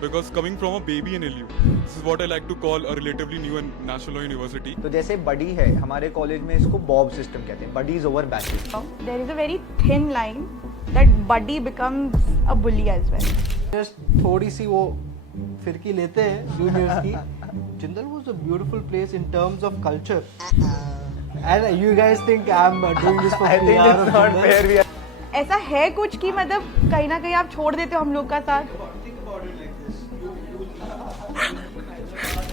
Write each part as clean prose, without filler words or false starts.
because coming from a baby in LU, this is what I like to call a relatively new and national law university. तो जैसे बडी है हमारे college में इसको Bob system कहते हैं, buddies over batches. There is a very thin line that buddy becomes a bully as well. Just थोड़ी सी वो फिरकी लेते हैं जूनियर्स की. Jindal was a beautiful place in terms of culture and you guys think I am doing this for I think it's not fair. We are ऐसा है कुछ कि मतलब कहीं ना कहीं आप छोड़ देते हो हम लोग का साथ.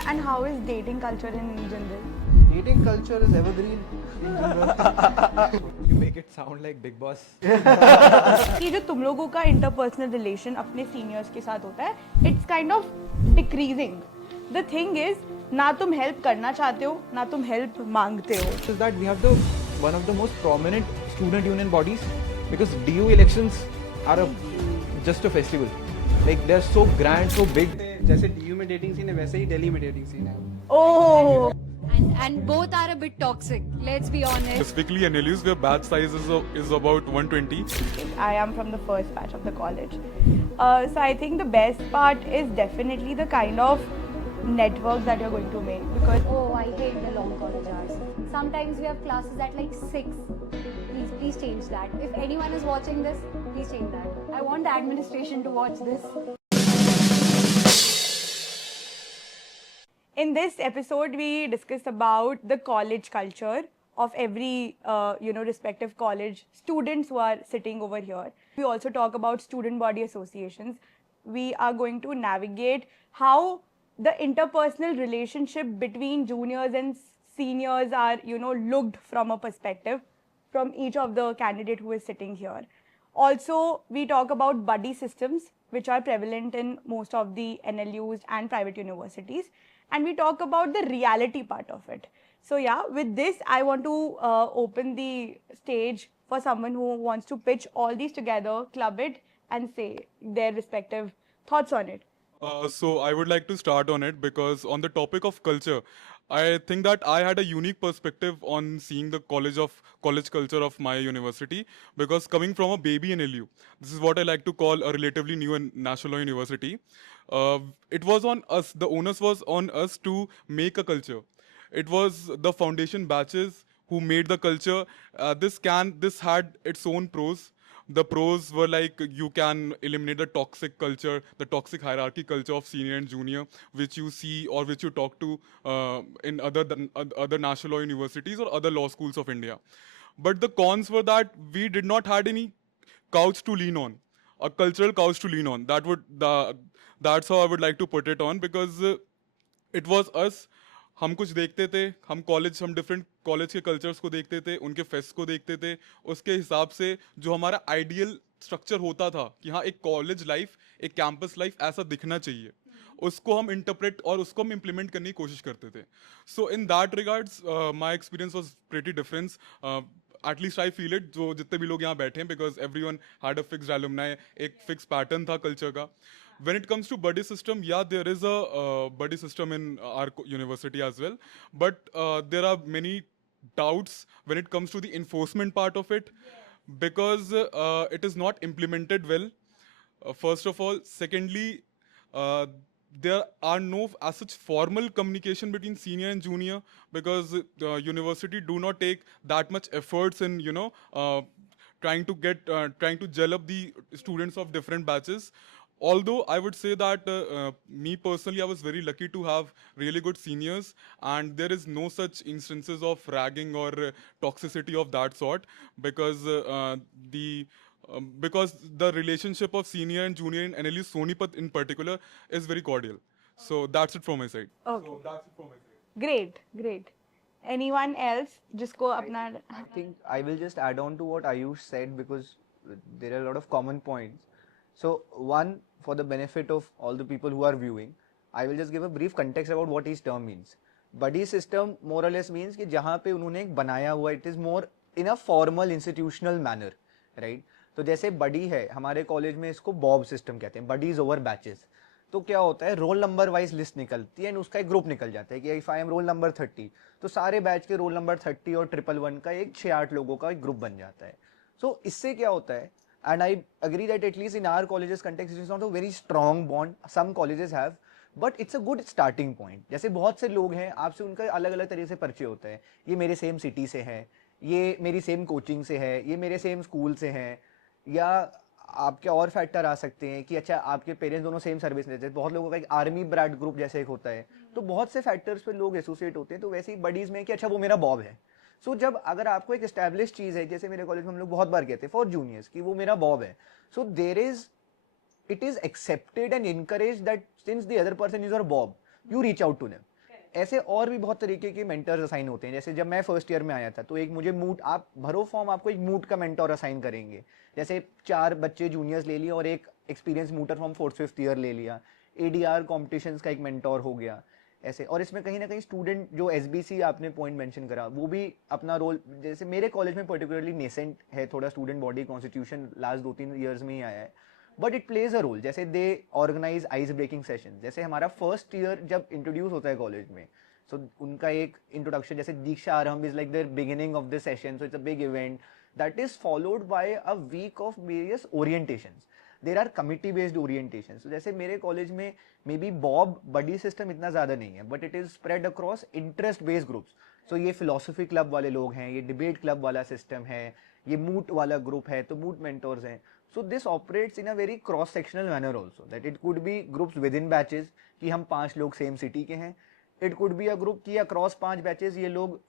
And how is dating culture in general? dating culture is evergreen in general. You make it sound like Big Boss. कि जो तुम लोगों का इंटरपर्सनल रिलेशन अपने सीनियर्स के साथ होता है, it's kind of decreasing. The thing is ना तुम हेल्प करना चाहते हो ना तुम हेल्प मांगते हो. Is that we have the one of the most prominent student union bodies because DU elections are just a festival. Like they're so grand, so big. जैसे डीयू में डेटिंग सीन है वैसे ही दिल्ली में डेटिंग सीन है. ओह And both are a bit toxic, let's be honest. Specifically in LUs, where batch size is about 120. I am from the first batch of the college. So I think the best part is definitely the kind of networks that you're going to make because Oh, I hate the long college hours. Sometimes we have classes at like 6. Please change that. If anyone is watching this, please change that. I want the administration to watch this. in this episode we discussed about the college culture of every respective college students who are sitting over here. We also talk about student body associations. We are going to navigate how the interpersonal relationship between juniors and seniors are looked from a perspective from each of the candidate who is sitting here. Also, we talk about buddy systems which are prevalent in most of the NLUs and private universities. And we talk about the reality part of it. So yeah, with this, I want to open the stage for someone who wants to pitch all these together, club it, and say their respective thoughts on it. So I would like to start on it because on the topic of culture, I think that I had a unique perspective on seeing the college culture of my university because coming from a baby in LU, this is what I like to call a relatively new and national law university. It was on us, the onus was on us to make a culture. It was the foundation batches who made the culture. This had its own pros. The pros were like you can eliminate the toxic culture, the toxic hierarchy culture of senior and junior, which you see or which you talk to in other national law universities or other law schools of India. But the cons were that we did not had any couch to lean on, a cultural couch to lean on. That's how I would like to put it on because it was us. हम कुछ देखते थे, हम different college के cultures को देखते थे, उनके फेस्ट को देखते थे. उसके हिसाब से जो हमारा आइडियल स्ट्रक्चर होता था कि हाँ एक कॉलेज लाइफ, एक कैंपस लाइफ ऐसा दिखना चाहिए, उसको हम इंटरप्रेट और उसको हम इम्प्लीमेंट करने की कोशिश करते थे. So in that regards my experience was pretty difference. At least I feel it, जो जितने भी लोग यहाँ बैठे हैं, because everyone had a fixed alumni, एक फिक्स पैटर्न था कल्चर का. When it comes to buddy system, yeah, there is a buddy system in our university as well, but there are many doubts when it comes to the enforcement part of it because it is not implemented well, first of all. Secondly, there are no as such formal communication between senior and junior because the university do not take that much efforts in trying to gel up the students of different batches. Although I would say that me personally, I was very lucky to have really good seniors, and there is no such instances of ragging or toxicity of that sort because the relationship of senior and junior in NLU Sonipat in particular is very cordial. So that's it from my side. Okay. So that's it from my side. Great. Anyone else जिसको अपना I think I will just add on to what Ayush said because there are a lot of common points. So one, for the benefit of all the people who are viewing, I will just give a brief context about what each term means. Buddy system more or less means कि जहाँ पे उन्होंने एक बनाया हुआ, it is more in a formal institutional manner, right? तो जैसे buddy है हमारे कॉलेज में, इसको बॉब सिस्टम कहते हैं, buddies over batches. तो क्या होता है, रोल नंबर वाइज लिस्ट निकलती है एंड उसका एक ग्रुप निकल जाता है कि if I am roll number 30, तो सारे बैच के रोल नंबर 30 और 111 का एक 6-8 लोगों का एक ग्रुप बन जाता है. सो इससे क्या होता है, And I agree that at least in our colleges context, it is not a very strong bond. Some colleges have, but it's a good starting point. जैसे बहुत से लोग हैं, आपसे उनका अलग अलग तरीके से परिचय होता है. ये मेरे सेम सिटी से है, ये मेरी सेम कोचिंग से है, ये मेरे सेम स्कूल से हैं, या आपके और फैक्टर आ सकते हैं कि अच्छा आपके पेरेंट्स दोनों सेम सर्विस देते हैं. बहुत लोगों का एक आर्मी ब्रैड ग्रुप जैसे एक होता है, तो बहुत से फैक्टर्स पे लोग एसोसिएट होते हैं. तो वैसे ही बडीज में कि अच्छा वो मेरा बॉब है. सो जब अगर आपको एक एस्टैब्लिश चीज़ है, जैसे मेरे कॉलेज में हम लोग बहुत बार कहते हैं फॉर जूनियर्स कि वो मेरा बॉब है, so there is it is accepted and encouraged that since the other person is your bob, you reach out to them. ऐसे और भी बहुत तरीके के मेंटर्स असाइन होते हैं. जैसे जब मैं फर्स्ट ईयर में आया था तो एक मुझे मूट, आप भरो फॉर्म, आपको एक मूट का मेंटर असाइन करेंगे. जैसे 4 बच्चे जूनियर्स ले लिए और एक एक्सपीरियंस मूटर फ्रॉम 4th-5th ईयर ले लिया. ADR कॉम्पिटिशन्स का एक मेंटोर हो गया ऐसे. और इसमें कहीं ना कहीं स्टूडेंट जो SBC आपने पॉइंट मेंशन करा, वो भी अपना रोल, जैसे मेरे कॉलेज में पर्टिकुलरली नेसेंट है थोड़ा student body constitution, last 2-3 years में ही आया है, but it plays a role. जैसे they organise ice breaking session. जैसे हमारा फर्स्ट ईयर जब इंट्रोड्यूस होता है कॉलेज में, सो उनका एक इंट्रोडक्शन, जैसे Diksha Arambh is like the beginning of the session, so it's a big event that is followed by a week of various orientations. There are committee based orientation. so जैसे मेरे college में maybe bob buddy system इतना ज़्यादा नहीं है, but it is spread across interest based groups. So ये philosophy club वाले लोग हैं, ये डिबेट क्लब वाला सिस्टम है, ये मूट वाला ग्रुप है, तो मूट मेंटोर्स हैं. So this operates in a very cross-sectional manner also. That it could be groups within batches कि हम 5 लोग सेम सिटी के हैं. It could be a group कि अक्रॉस 5 बैचेस ये लोग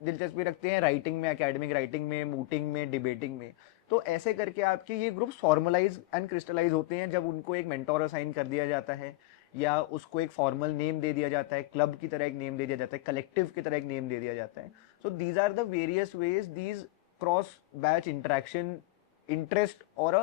दिलचस्पी रखते हैं राइटिंग में, एकेडमिक राइटिंग में, मूटिंग में, डिबेटिंग में. तो ऐसे करके आपके ये ग्रुप्स फॉर्मलाइज एंड क्रिस्टलाइज होते हैं जब उनको एक मेंटोर असाइन कर दिया जाता है, या उसको एक फॉर्मल नेम दे दिया जाता है, क्लब की तरह एक नेम दे दिया जाता है, कलेक्टिव की तरह एक नेम दे दिया जाता है. So these are the various ways these cross batch interaction, interest or a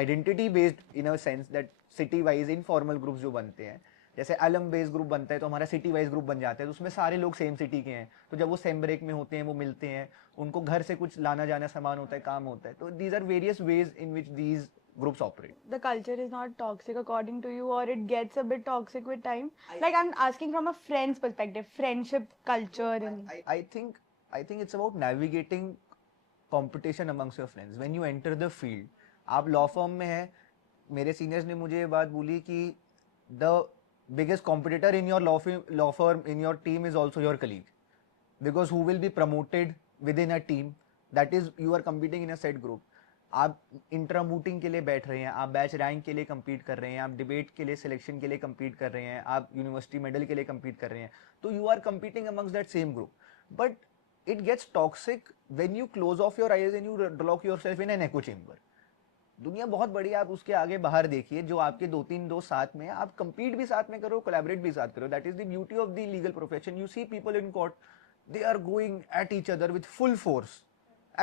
identity based in a sense that city wise informal groups जो बनते हैं, जैसे alum based group बनता है तो हमारा city wise group बन जाता है, तो उसमें सारे लोग सेम सिटी के हैं, तो जब वो सेम ब्रेक में होते हैं वो मिलते हैं, उनको घर से कुछ लाना जाना सामान होता है, काम होता है. तो these are various ways in which these groups operate. The culture is not toxic according to you, or it gets a bit toxic with time? Like I'm asking from a friend's perspective, friendship culture. And I think it's about navigating competition amongst your friends when you enter the field. आप law firm में हैं, मेरे seniors ने मुझे ये बात बोली कि the biggest competitor in your law firm in your team is also your colleague, because who will be promoted with in a team, that is you are competing in a set group. आप intra mooting के लिए बैठ रहे हैं, आप batch rank के लिए compete कर रहे हैं, आप डिबेट के लिए सिलेक्शन के लिए कम्पीट कर रहे हैं, आप यूनिवर्सिटी मेडल के लिए कम्पीट कर रहे हैं, तो you are competing amongst that same group. But it gets toxic when you close off your eyes and you lock yourself in an echo chamber. दुनिया बहुत बड़ी है, आप उसके आगे बाहर देखिए, जो आपके 2-3 दोस्त साथ में, आप compete भी साथ में करो, collaborate भी साथ करो. That is the beauty of the legal profession. You see people in court, they are going at each other with full force.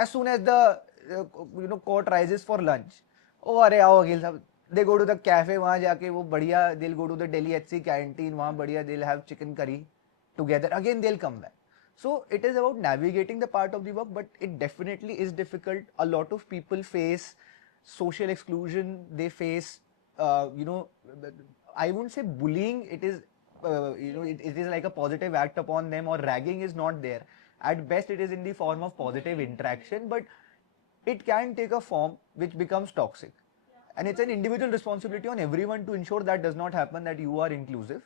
As soon as the court rises for lunch, oh अरे आओ वकील साहब, they go to the cafe, वहाँ जाके वो बढ़िया, they'll go to the Delhi HC canteen, वहाँ बढ़िया they'll have chicken curry together, again they'll come back. So it is about navigating the part of the work, but it definitely is difficult. A lot of people face social exclusion. They face, I wouldn't say bullying. It is, it is like a positive act upon them, or ragging is not there. At best, it is in the form of positive interaction, but it can take a form which becomes toxic. And it's an individual responsibility on everyone to ensure that does not happen, that you are inclusive.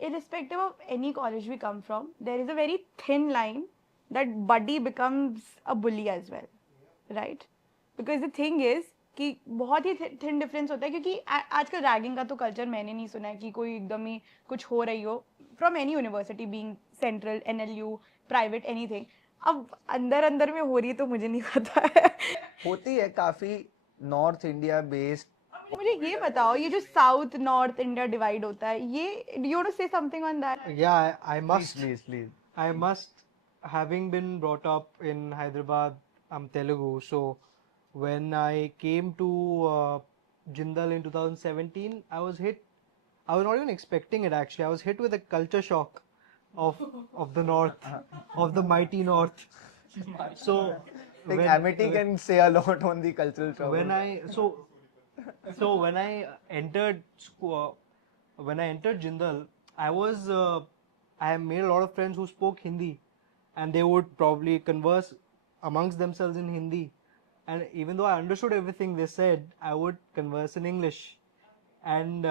irrespective of any college we come from, there is a very thin line that buddy becomes a bully as well, right? Because the thing is कि बहुत ही thin difference होता है, क्योंकि आजकल ragging का तो culture मैंने नहीं सुना है कि कोई एकदम ही कुछ हो रही हो from any university, being central, NLU, private, anything. अब अंदर अंदर में हो रही है तो मुझे नहीं पता है. होती है काफ़ी नॉर्थ इंडिया बेस्ड. मुझे ये बताओ, ये जो साउथ नॉर्थ इंडिया डिवाइड होता है, ये do you want to say something on that? Yeah, I must. Please. I must, having been brought up in Hyderabad, I'm Telugu. So when I came to Jindal in 2017, I was hit. I was not even expecting it actually. I was hit with a culture shock of the north, of the mighty north. So I think Amity can say a lot on the cultural shock. So when I entered when I entered Jindal, I made a lot of friends who spoke Hindi, and they would probably converse amongst themselves in Hindi. and even though I understood everything they said, I would converse in English, and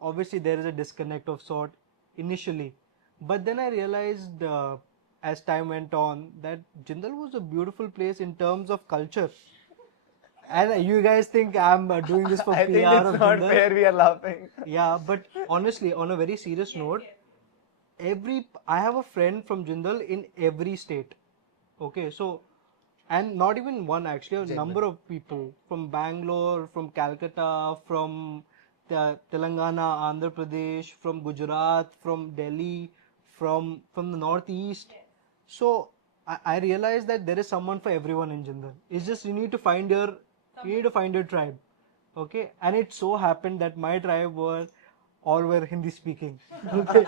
obviously there is a disconnect of sort initially, but then I realized as time went on that Jindal was a beautiful place in terms of culture. And you guys think I'm doing this for I PR think of it's not Jindal? fair we are laughing. Yeah, but honestly, on a very serious note, I have a friend from Jindal in every state. Okay, so and not even one actually, a number of people from Bangalore, from Calcutta, from Telangana, Andhra Pradesh, from Gujarat, from Delhi, from the northeast. So I realized that there is someone for everyone in Jindal. It's just you need to find your tribe. Okay, and it so happened that my tribe were Hindi speaking. Okay,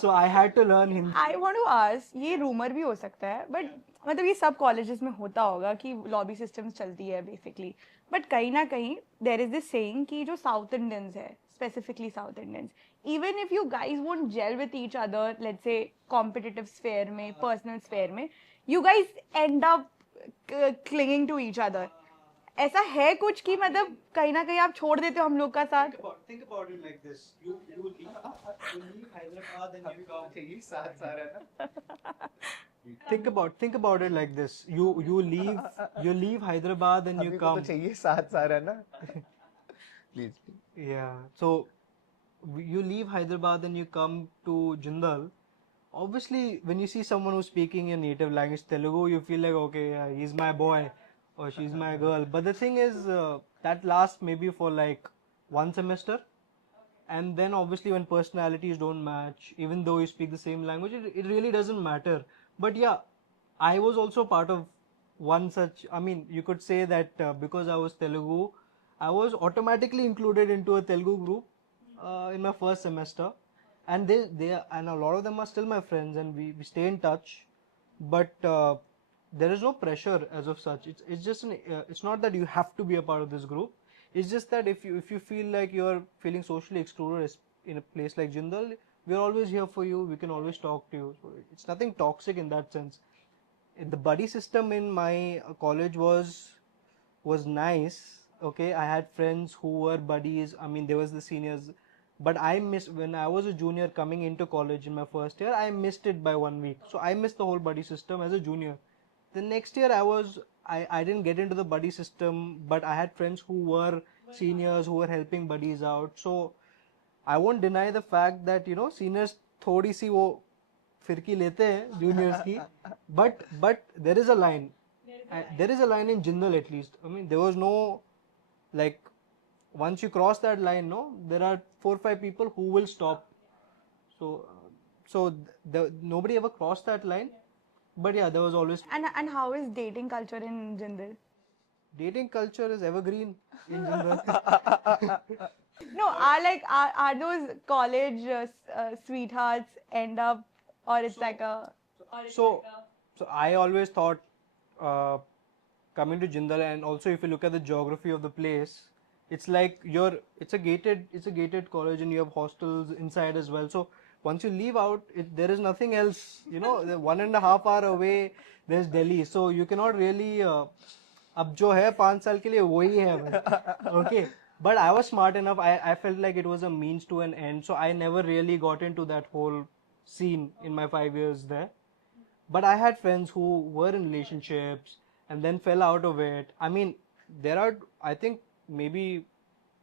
so I had to learn Hindi. I want to ask, ये rumor भी हो सकता है, but मतलब ये सब colleges में होता होगा कि lobby systems चलती है basically. But कहीं ना कहीं there is this saying कि जो South Indians है, specifically South Indians, even if you guys won't gel with each other, let's say competitive sphere में, personal sphere में, you guys end up clinging to each other. ऐसा है कुछ कि मतलब कहीं ना कहीं आप छोड़ देते हो हम लोग का साथ. Think about it like this. You leave Hyderabad and you come. Think about it like this. You leave Hyderabad and you अभी को come. तो चाहिए साथ सारा ना. Please. Yeah. So you leave Hyderabad and you come to Jindal. Obviously, when you see someone who's speaking your native language, Telugu, you feel like, okay, yeah, he's my boy or she's my girl. But the thing is, that lasts maybe for like one semester. And then obviously when personalities don't match, even though you speak the same language, it really doesn't matter. But yeah, I was also part of one such, I mean, you could say that because I was Telugu, I was automatically included into a Telugu group in my first semester. And and a lot of them are still my friends and we stay in touch. But there is no pressure as of such. It's just it's not that you have to be a part of this group. It's just that if you feel like you're feeling socially excluded in a place like Jindal, we're always here for you. We can always talk to you. So it's nothing toxic in that sense. The buddy system in my college was nice. Okay, I had friends who were buddies. I mean, there was the seniors, but I missed when I was a junior coming into college in my first year. I missed it by 1 week, so I missed the whole buddy system as a junior. The next year I didn't get into the buddy system, but I had friends who were seniors who were helping buddies out. So I won't deny the fact that seniors थोड़ी सी वो फिरकी लेते हैं juniors की, but there is a line. There is a line in Jindal at least. I mean, there was no like once you cross that line, no, there are 4 or 5 people who will stop. So nobody ever crossed that line. But yeah, there was always And how is dating culture in Jindal? dating culture is evergreen in Jindal. No, are those college sweethearts end up, or it's like a So I always thought coming to Jindal, and also if you look at the geography of the place, it's like it's a gated college and you have hostels inside as well. So once you leave out, there is nothing else. The 1.5 hour away there's Delhi, so you cannot really. अब जो है 5 साल के लिए वही है भाई. Okay, but I was smart enough. I felt like it was a means to an end, so I never really got into that whole scene in my 5 years there. But I had friends who were in relationships and then fell out of it. I mean, there are, I think, maybe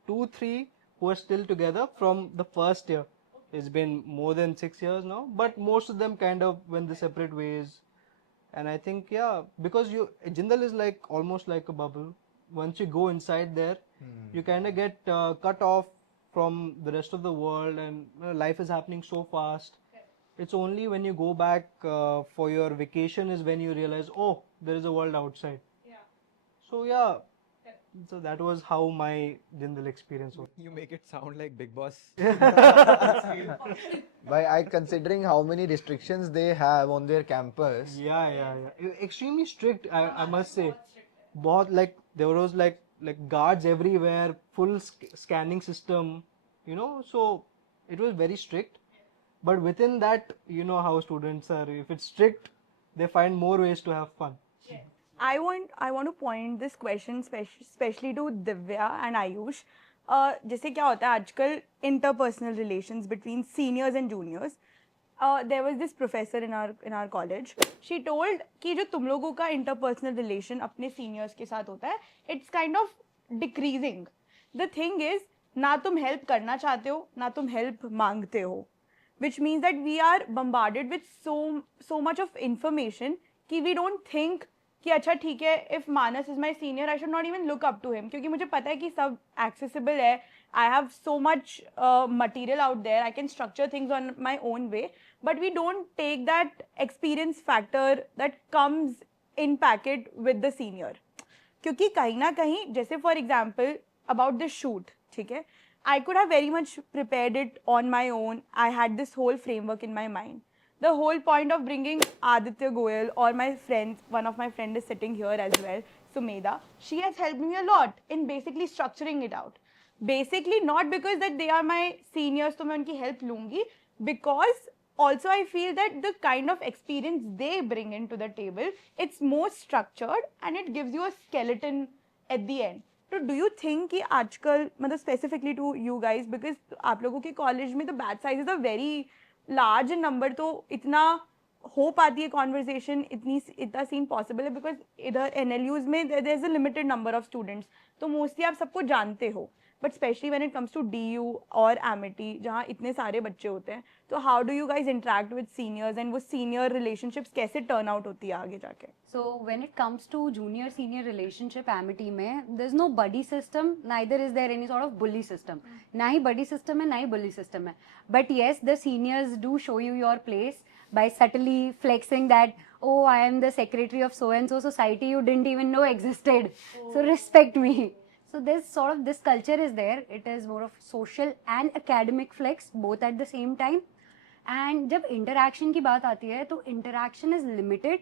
2, 3 who are still together from the first year. It's been more than 6 years now, but most of them kind of went the separate ways. And I think, yeah, because Jindal is like almost like a bubble. Once you go inside there, you kind of get cut off from the rest of the world, and life is happening so fast. It's only when you go back for your vacation is when you realize, oh, there is a world outside. So yeah, so that was how my Jindal experience was. You make it sound like Big Boss. By considering how many restrictions they have on their campus. Yeah. Extremely strict, I must say. बहुत like there was like guards everywhere, full scanning system, so it was very strict. But within that, you know how students are. If it's strict, they find more ways to have fun. I want to point this question especially to Divya and Ayush. जैसे क्या होता है आजकल interpersonal relations between seniors and juniors. There was this professor in our college. She told कि जो तुम लोगों का interpersonal relation अपने seniors के साथ होता है, it's kind of decreasing. The thing is, ना तुम help करना चाहते हो, ना तुम help मांगते हो, which means that we are bombarded with so much of information कि we don't think कि अच्छा ठीक है, if Manas is my senior, I should not even look up to him क्योंकि मुझे पता है कि सब accessible है. I have so much material out there. I can structure things on my own way, but we don't take that experience factor that comes in packet with the senior. क्योंकि कहीं ना कहीं जैसे for example about this shoot, ठीक है, I could have very much prepared it on my own. I had this whole framework in my mind. The whole point of bringing Aditya Goyal or my friends, one of my friends is sitting here as well, Sumedha, she has helped me a lot in basically structuring it out. Basically not because that they are my seniors तो मैं उनकी help लूँगी, because also I feel that the kind of experience they bring into the table, it's more structured and it gives you a skeleton at the end. तो do you think कि आजकल मतलब specifically to you guys, because आप लोगों के college में the batch sizes are very large in number, तो इतना हो पाती है conversation, इतना scene possible है because इधर NLUs में there is a limited number of students, तो mostly आप सबको जानते हो, but especially when it comes to DU और Amity जहाँ इतने सारे बच्चे होते हैं, तो how do you guys interact with seniors and वो senior relationships कैसे turn out होती है आगे जाके? So when it comes to junior senior relationship amity में there's no buddy system, neither is there any sort of bully system. ना ही buddy system है, ना ही bully system है. But yes, the seniors do show you your place by subtly flexing that, oh, I am the secretary of so and so society you didn't even know existed. So respect me. So this sort of this culture is there. It is more of social and academic flex both at the same time. And जब interaction की बात आती है तो interaction is limited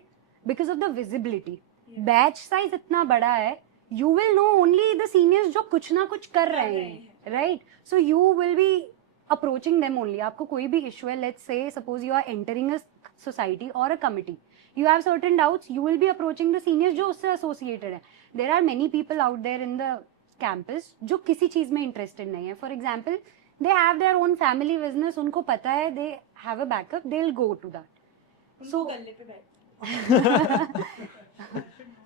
because of the visibility. Batch size इतना बड़ा है, you will know only the seniors जो कुछ ना कुछ कर रहे हैं, right? So you will be approaching them only. आपको कोई भी issue है, let's say suppose you are entering a society or a committee, you have certain doubts, you will be approaching the seniors जो उससे associated हैं. There are many people out there in the campus जो किसी चीज में interested नहीं है. For example, they have their own family business, उनको पता है, they have a backup, they'll go to that. So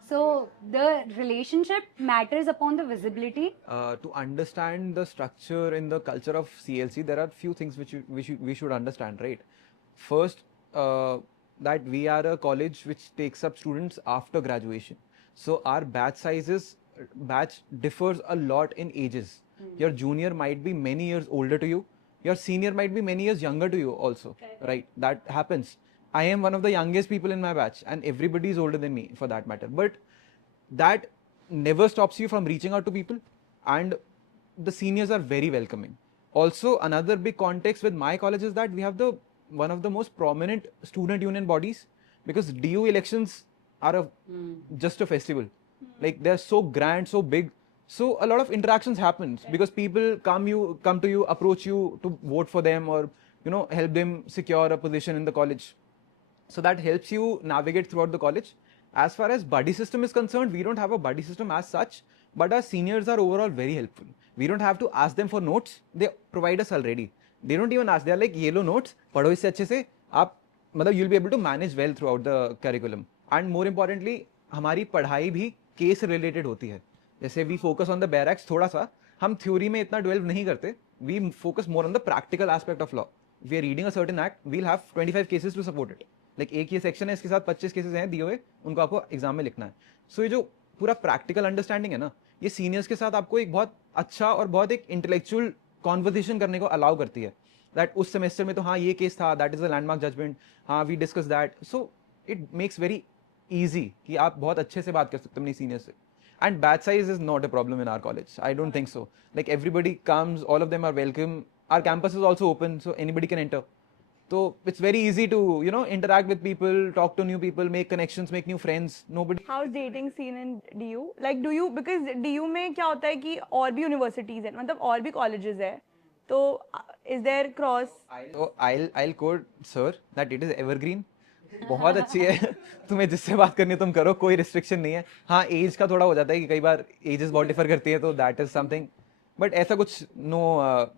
so the relationship matters upon the visibility. To understand the structure in the culture of CLC, there are few things which we should understand, right? First, that we are a college which takes up students after graduation. So our batch differs a lot in ages. Your junior might be many years older to you. Your senior might be many years younger to you also, right? That happens. I am one of the youngest people in my batch and everybody is older than me for that matter. But that never stops you from reaching out to people, and the seniors are very welcoming. Also, another big context with my college is that we have one of the most prominent student union bodies, because DU elections are just a festival. Like they're so grand, so big. So a lot of interactions happens because people come to you, approach you to vote for them or help them secure a position in the college. So that helps you navigate throughout the college. As far as buddy system is concerned, we don't have a buddy system as such, but our seniors are overall very helpful. We don't have to ask them for notes. They provide us already. They don't even ask. They are like, ये लो notes, पढ़ो इससे अच्छे से, आप मतलब you'll be able to manage well throughout the curriculum. And more importantly, हमारी पढ़ाई भी case related होती है. जैसे we focus on the barracks थोड़ा सा, हम theory में इतना delve नहीं करते. We focus more on the practical aspect of law. If we are reading a certain act, we'll have 25 cases to support it. Like एक ये सेक्शन है, इसके साथ 25 केसेस हैं दिए हुए, उनको आपको एग्जाम में लिखना है. सो ये जो पूरा प्रैक्टिकल अंडरस्टैंडिंग है ना, ये सीनियर्स के साथ आपको एक बहुत अच्छा और बहुत एक इंटेलेक्चुअल कॉन्वर्सेशन करने को अलाउ करती है. दैट उस सेमेस्टर में तो हाँ ये केस था, that is a landmark judgment, हाँ we discuss that. So it makes very easy कि आप बहुत अच्छे से बात कर सकते हो अपने सीनियर से. And batch size is not a problem in our college. I don't think so. Like everybody comes, all of them are welcome. Our campus is also open, so anybody can enter. So it's very easy to interact with people, talk to new people, make connections, make new friends. Nobody. How's dating scene in DU? Like do you, because DU में क्या होता है कि और भी universities हैं, मतलब और भी colleges हैं, तो is there cross? I'll quote sir that it is evergreen. बहुत अच्छी है. तुम्हें जिससे बात करनी है तुम करो, कोई रिस्ट्रिक्शन नहीं है. हाँ, एज का थोड़ा हो जाता है कि कई बार एजेस बहुत डिफर करती है, तो दैट इज समथिंग. बट ऐसा कुछ no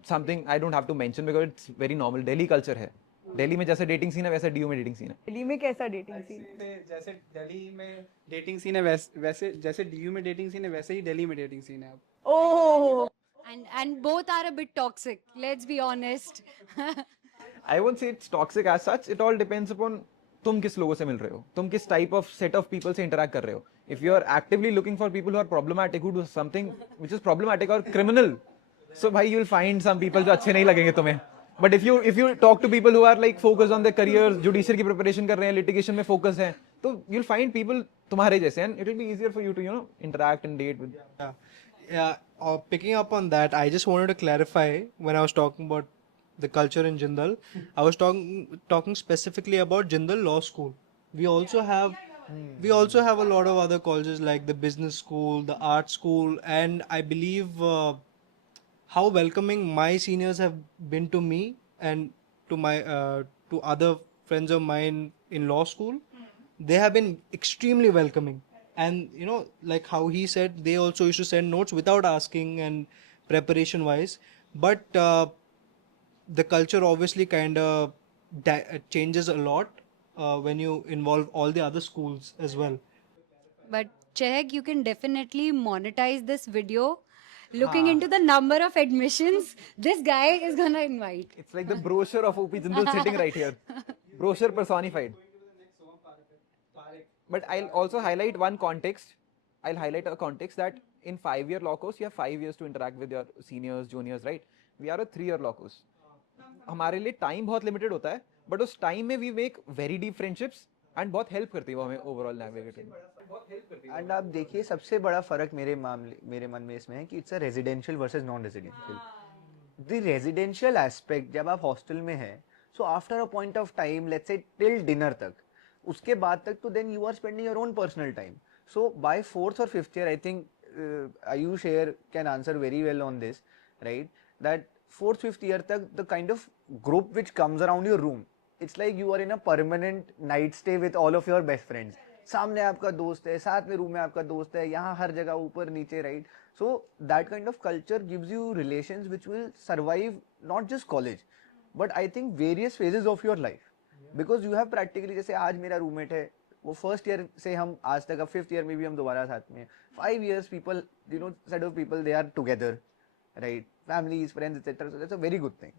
something I don't have to mention because it's very normal. Delhi culture है. दिल्ली में जैसे डेटिंग सीन है वैसा डीयू में डेटिंग सीन है. दिल्ली में कैसा डेटिंग सीन? जैसे दिल्ली में डेटिंग सीन है वैसे जैसे डीयू में डेटिंग सीन है वैसे ही दिल्ली में डेटिंग सीन है अब. ओह, And both are a bit toxic, let's be honest. I won't say it's toxic as such. It all depends upon तुम किस लोगों से मिल रहे हो, तुम किस type of set of people से इंटरेक्ट कर रहे हो. If you are actively looking for people who are problematic, who do something which is problematic और क्रिमिनल, सो भाई you will find some people जो अच्छे नहीं लगेंगे तुम्हें. But if you talk to people who are like focused on their career, judicial की preparation कर रहे हैं, लिटिगेशन में फोकस है, तो यू विल फाइंड पीपल तुम्हारे जैसे, and it will be easier for you to interact and date with. Yeah, picking up on that, I just wanted to clarify when I was talking about the culture in Jindal. I was talking specifically about Jindal Law School. We also have a lot of other colleges like the business school, the art school, and I believe how welcoming my seniors have been to me and to my to other friends of mine in law school. They have been extremely welcoming. And like how he said, they also used to send notes without asking and preparation wise. But the culture obviously kind of changes a lot when you involve all the other schools as well. But Chehek, you can definitely monetize this video. Looking into the number of admissions, this guy is gonna invite. It's like the brochure of OP Jindal sitting right here. Brochure personified. But I'll also highlight one context. I'll highlight a context that in 5-year law course, you have 5 years to interact with your seniors, juniors, right? We are a 3-year law course. हमारे लिए time बहुत limited होता है, but उस time में we make very deep friendships and बहुत help करती है वो हमें ओवरऑल नेविगेट करने. एंड आप देखिए सबसे बड़ा फर्क मेरे मन में इसमें है कि it's a residential versus non residential. The residential aspect जब आप हॉस्टल में हैं, so after a point of time, let's say till dinner तक, उसके बाद तक तो then you are spending your own personal time. So by 4th और 5th year, I think Ayush here can answer very well on this, right? That 4th 5th year तक the kind of group which comes around your room, it's like you are in a permanent night stay with all of your best friends. सामने आपका दोस्त है, साथ में room में आपका दोस्त है, यहाँ हर जगह ऊपर नीचे, right? So that kind of culture gives you relations which will survive not just college, but I think various phases of your life. Because you have practically, जैसे आज मेरा रूममेट है, वो फर्स्ट ईयर से हम आज तक, अब 5th ईयर में भी हम दोबारा साथ में. 5 years people, set of people, they are together, right? Families, friends, etc. So that's a very good thing.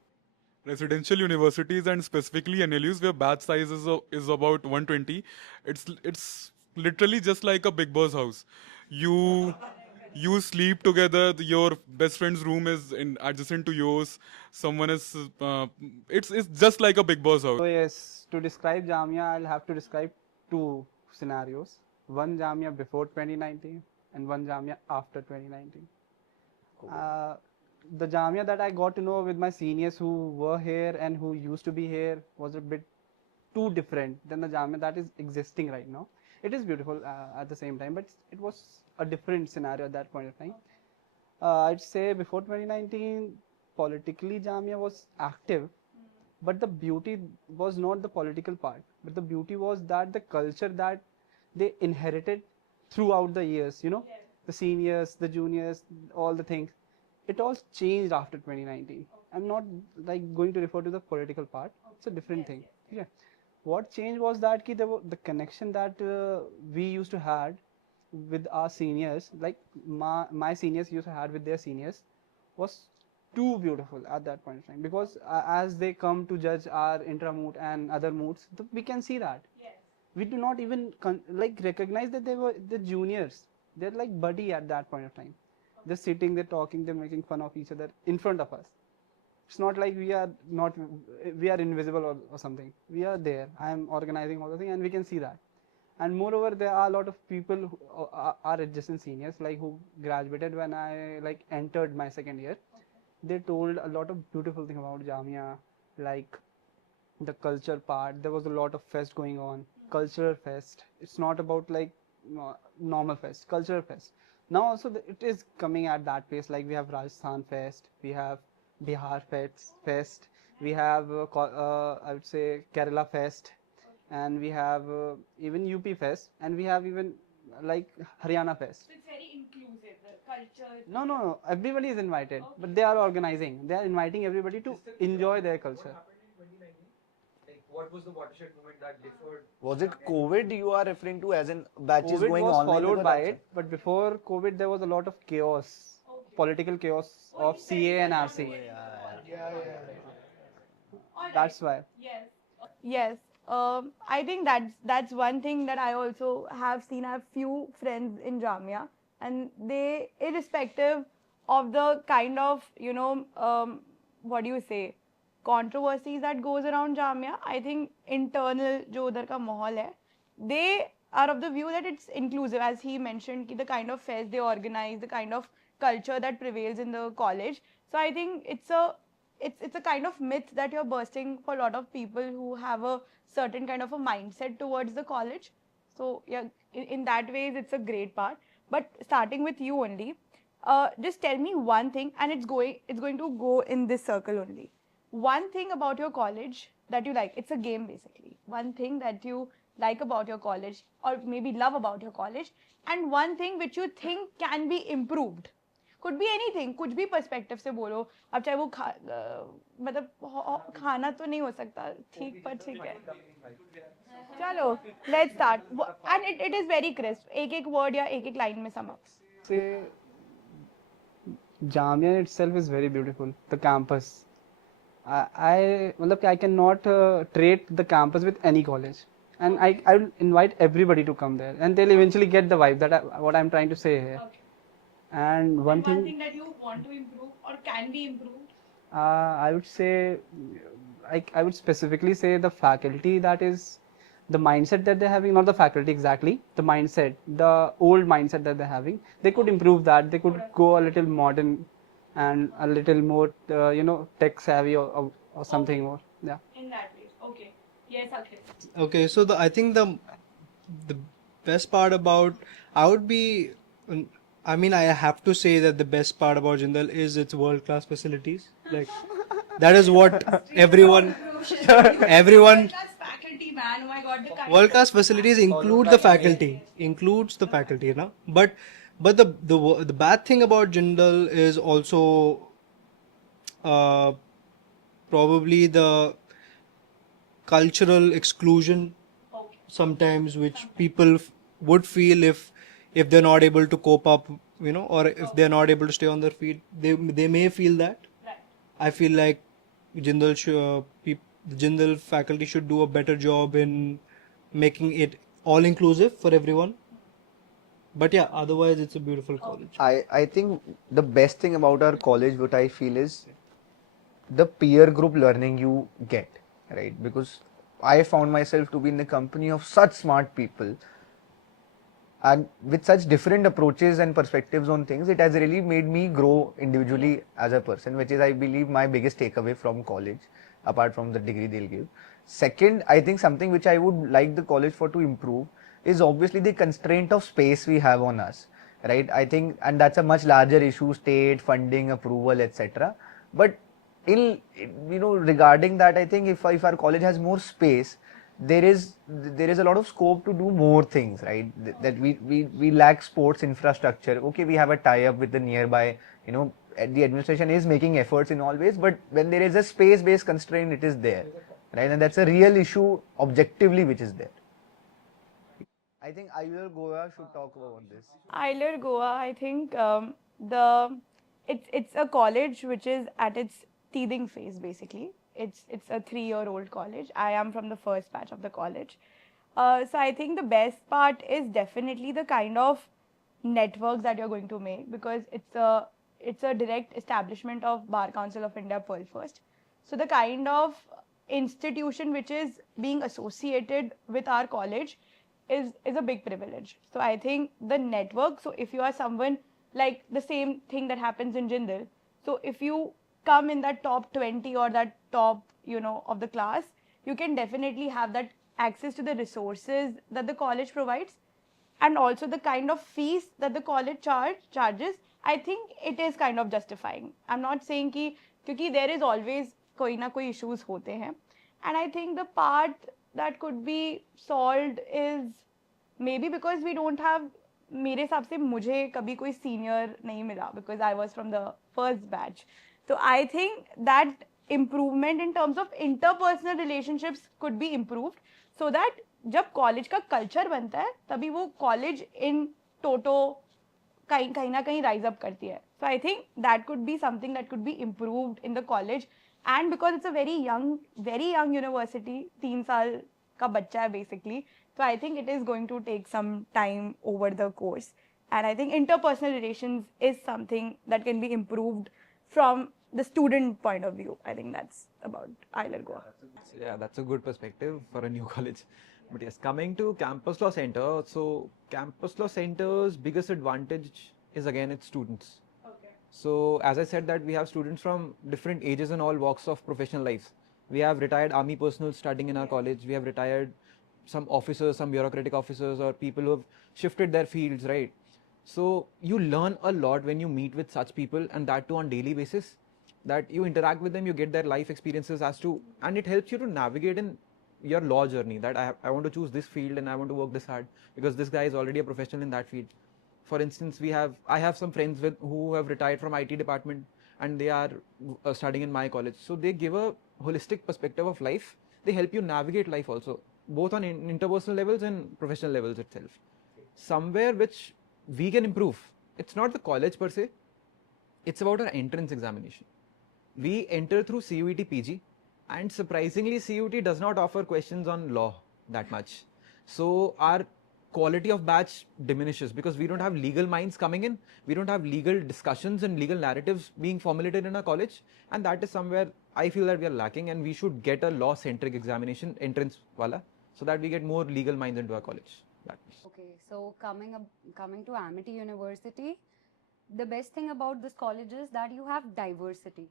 Residential universities and specifically NLUs where batch size is about 120, it's literally just like a big boss house. You sleep together, your best friend's room is adjacent to yours, someone is it's just like a big boss house. So yes, to describe Jamia, I'll have to describe two scenarios. One Jamia before 2019 and one Jamia after 2019. The Jamia that I got to know with my seniors who were here and who used to be here was a bit too different than the Jamia that is existing right now. It is beautiful at the same time, but it was a different scenario at that point of time. I'd say before 2019, politically Jamia was active, but the beauty was not the political part, but the beauty was that the culture that they inherited throughout the years, the seniors, the juniors, all the things, it all changed after 2019. I'm not like going to refer to the political part, it's a different thing. Yeah. What changed was that the connection that we used to had with our seniors, like my seniors used to had with their seniors, was too beautiful at that point in time, because as they come to judge our intra-mood and other moods, we can see that. Yes. We do not even recognize that they were the juniors. They're like buddy at that point of time. They're sitting, they're talking, they're making fun of each other in front of us. It's not like we are invisible or something. We are there. I am organizing all the thing, and we can see that. And moreover, there are a lot of people who are adjacent seniors, like who graduated when I entered my second year. They told a lot of beautiful things about Jamia, like the culture part. There was a lot of fest going on, cultural fest. It's not about normal fest, cultural fest. Now also it is coming at that pace. Like we have Rajasthan fest, we have Bihar fest, we have I would say Kerala fest, and we have even UP Fest, and we have even like Haryana Fest. It's very inclusive, the culture. No, everybody is invited, but they are organizing. They are inviting everybody to enjoy their culture. Like, what was the watershed moment that differed? Was it COVID you are referring to, as in batches COVID going was online? followed because by that's it, but before COVID there was a lot of chaos, political chaos of CA and RC. That's why. Yes, I think that's one thing that I also have seen. I have few friends in Jamia, and they, irrespective of the kind of what do you say, controversies that goes around Jamia, I think internal जो उधर का माहौल है, they are of the view that it's inclusive, as he mentioned, कि the kind of fest they organize, the kind of culture that prevails in the college. So I think it's a kind of myth that you're bursting for a lot of people who have a certain kind of a mindset towards the college. So yeah, in that ways, it's a great part. But starting with you only, just tell me one thing, and it's going to go in this circle only. One thing about your college that you like. It's a game basically. One thing that you like about your college, or maybe love about your college, and one thing which you think can be improved. Could be anything, कुछ भी perspective से बोलो. अब चाहे वो मतलब खाना तो नहीं हो सकता, ठीक, पर ठीक है. चलो, let's start. And it is very crisp. एक word या एक line में sum up. Say, Jamia itself is very beautiful. The campus. I cannot trade the campus with any college, and I will invite everybody to come there, and they'll eventually get the vibe that what I'm trying to say here. Okay. And one thing that you want to improve or can be improved. I would say, I would specifically say the faculty, that is the mindset that they're having, not the faculty exactly, the mindset, the old mindset that they're having. They could improve that. They could go a little modern and a little more, tech savvy or something more. Yeah. In that way. Okay. Yes, Akhil. Okay, so I think the best part about, I have to say that the best part about Jindal is its world-class facilities. Like, that is what everyone That's faculty, man. Oh my God, the kind world-class facilities includes the faculty, you know. But the bad thing about Jindal is also probably the cultural exclusion sometimes, which people would feel if they're not able to cope up, you know, or if they're not able to stay on their feet, they may feel that. I feel like Jindal the Jindal faculty should do a better job in making it all inclusive for everyone. But yeah, otherwise it's a beautiful college. I think the best thing about our college, what I feel, is the peer group learning you get, right? Because I found myself to be in the company of such smart people and with such different approaches and perspectives on things. It has really made me grow individually as a person, which is, I believe, my biggest takeaway from college, apart from the degree they'll give. Second, I think something which I would like the college for to improve is obviously the constraint of space we have on us, right? I think, and that's a much larger issue, state funding, approval, etc. But regarding that, I think if our college has more space, there is a lot of scope to do more things, right? That we lack sports infrastructure. Okay, we have a tie-up with the nearby, the administration is making efforts in all ways, but when there is a space-based constraint, it is there, right? And that's a real issue objectively which is there. I think IUL Goa should talk about this. ILR Goa, I think it's a college which is at its teething phase basically. It's a 3-year-old college. I am from the first batch of the college. So I think the best part is definitely the kind of networks that you're going to make, because it's a direct establishment of Bar Council of India Pearl First. So the kind of institution which is being associated with our college is a big privilege. So I think the network, so if you are someone like the same thing that happens in Jindal, so if you come in that top 20 or that top, of the class, you can definitely have that access to the resources that the college provides, and also the kind of fees that the college charges. I think it is kind of justifying. I'm not saying कि क्योंकि there is always कोई ना कोई issues होते हैं, and I think that could be solved is maybe because we don't have, मेरे हिसाब से मुझे कभी कोई senior नहीं मिला because I was from the first batch. So I think that improvement in terms of interpersonal relationships could be improved so that जब college का culture बनता है तभी वो college in toto कहीं ना कहीं rise up करती है. So I think that could be something that could be improved in the college, and because it's a very young university, 3 साल का बच्चा है basically, so I think it is going to take some time over the course, and I think interpersonal relations is something that can be improved from the student point of view. I think that's about Isler Goa. Yeah, that's a good perspective for a new college. But yes, coming to Campus Law Center, so Campus Law Center's biggest advantage is again its students. Okay. So as I said that we have students from different ages and all walks of professional lives. We have retired army personnel studying in our college. We have retired some officers, some bureaucratic officers, or people who have shifted their fields, right? So you learn a lot when you meet with such people, and that too on daily basis. That you interact with them, you get their life experiences as to, and it helps you to navigate in your law journey. That I want to choose this field and I want to work this hard because this guy is already a professional in that field. For instance, I have some friends who have retired from IT department and they are studying in my college. So they give a holistic perspective of life. They help you navigate life also, both on interpersonal levels and professional levels itself. Somewhere which we can improve. It's not the college per se. It's about our entrance examination. We enter through CUET PG, and surprisingly CUET does not offer questions on law that much. So our quality of batch diminishes because we don't have legal minds coming in, we don't have legal discussions and legal narratives being formulated in our college, and that is somewhere I feel that we are lacking, and we should get a law centric examination entrance wala so that we get more legal minds into our college. Okay, so coming to Amity University, the best thing about this college is that you have diversity.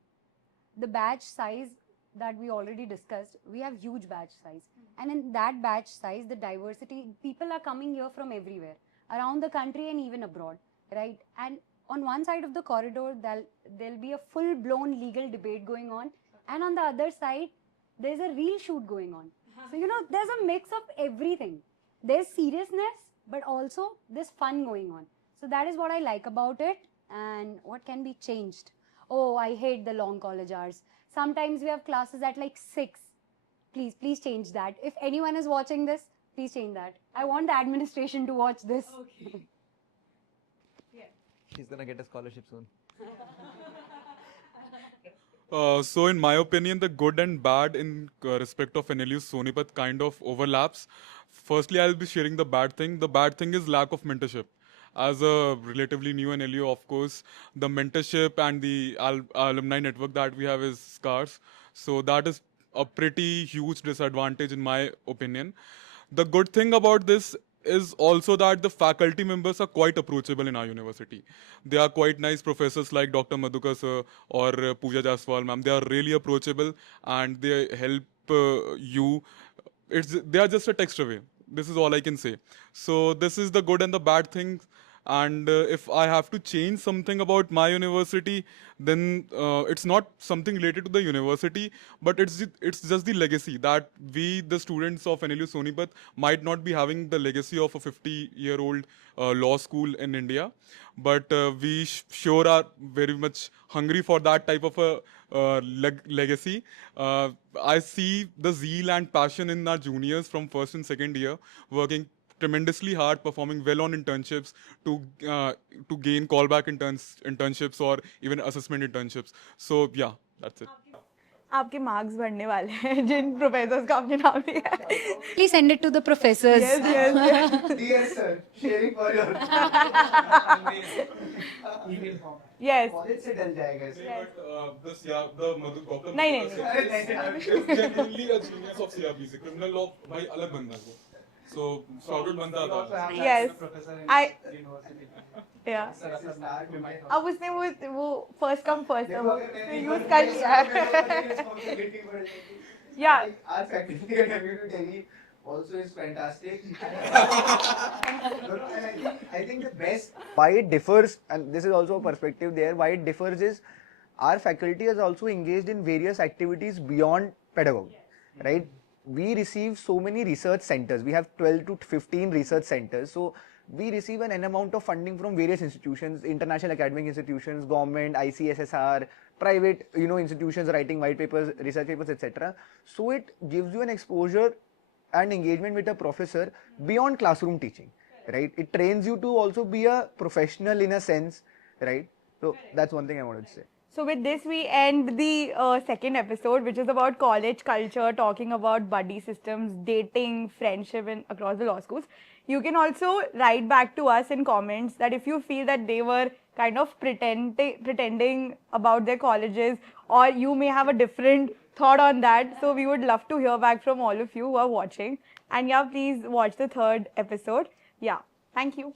The batch size that we already discussed, we have huge batch size, and in that batch size, the diversity, people are coming here from everywhere, around the country and even abroad, right? And on one side of the corridor, there'll be a full-blown legal debate going on, and on the other side, there's a real shoot going on. So, there's a mix of everything. There's seriousness, but also there's fun going on. So that is what I like about it. And what can be changed? Oh, I hate the long college hours. Sometimes we have classes at like 6. Please change that. If anyone is watching this, please change that. I want the administration to watch this. Okay. He's gonna get a scholarship soon. So in my opinion, the good and bad in respect of NLU Sonipat kind of overlaps. Firstly, I'll be sharing the bad thing. The bad thing is lack of mentorship. As a relatively new NLU, of course, the mentorship and the alumni network that we have is scarce. So that is a pretty huge disadvantage in my opinion. The good thing about this is also that the faculty members are quite approachable in our university. They are quite nice professors like Dr. Madhukar sir or Pooja Jaswal ma'am. They are really approachable and they help you. They are just a text away. This is all I can say. So this is the good and the bad things. And if I have to change something about my university, then it's not something related to the university, but it's just the legacy that we, the students of NLU Sonipat, might not be having the legacy of a 50-year-old law school in India, but we sure are very much hungry for that type of a legacy. I see the zeal and passion in our juniors from first and second year working tremendously hard, performing well on internships to gain callback internships or even assessment internships. So yeah, that's it. आपके marks बढ़ने वाले हैं जिन professors का आपने नाम लिया है. Please send it to the professors. Yes. Dear sir, sharing for your email form. Yes. College से डल जाएगा इसमें. नहीं. Genuinely a genius of CRPC. Criminal law भाई अलग बंदा है. So started बनता था. Yes. Yeah. Start with my अब उसने वो first come first यूज कर लिया है. Yeah. Our faculty at WU Delhi also is fantastic. I think the best why it differs, and this is also a perspective there, why it differs is our faculty is also engaged in various activities beyond pedagogy, right? we receive so many research centers. We have 12 to 15 research centers. So we receive an amount of funding from various institutions, international academic institutions, government, ICSSR, private, institutions writing white papers, research papers, etc. So it gives you an exposure and engagement with a professor beyond classroom teaching, right? It trains you to also be a professional in a sense, right? So that's one thing I wanted to say. So with this, we end the second episode, which is about college culture, talking about buddy systems, dating, friendship, and across the law schools. You can also write back to us in comments that if you feel that they were kind of pretending about their colleges, or you may have a different thought on that. So we would love to hear back from all of you who are watching. And yeah, please watch the third episode. Yeah, thank you.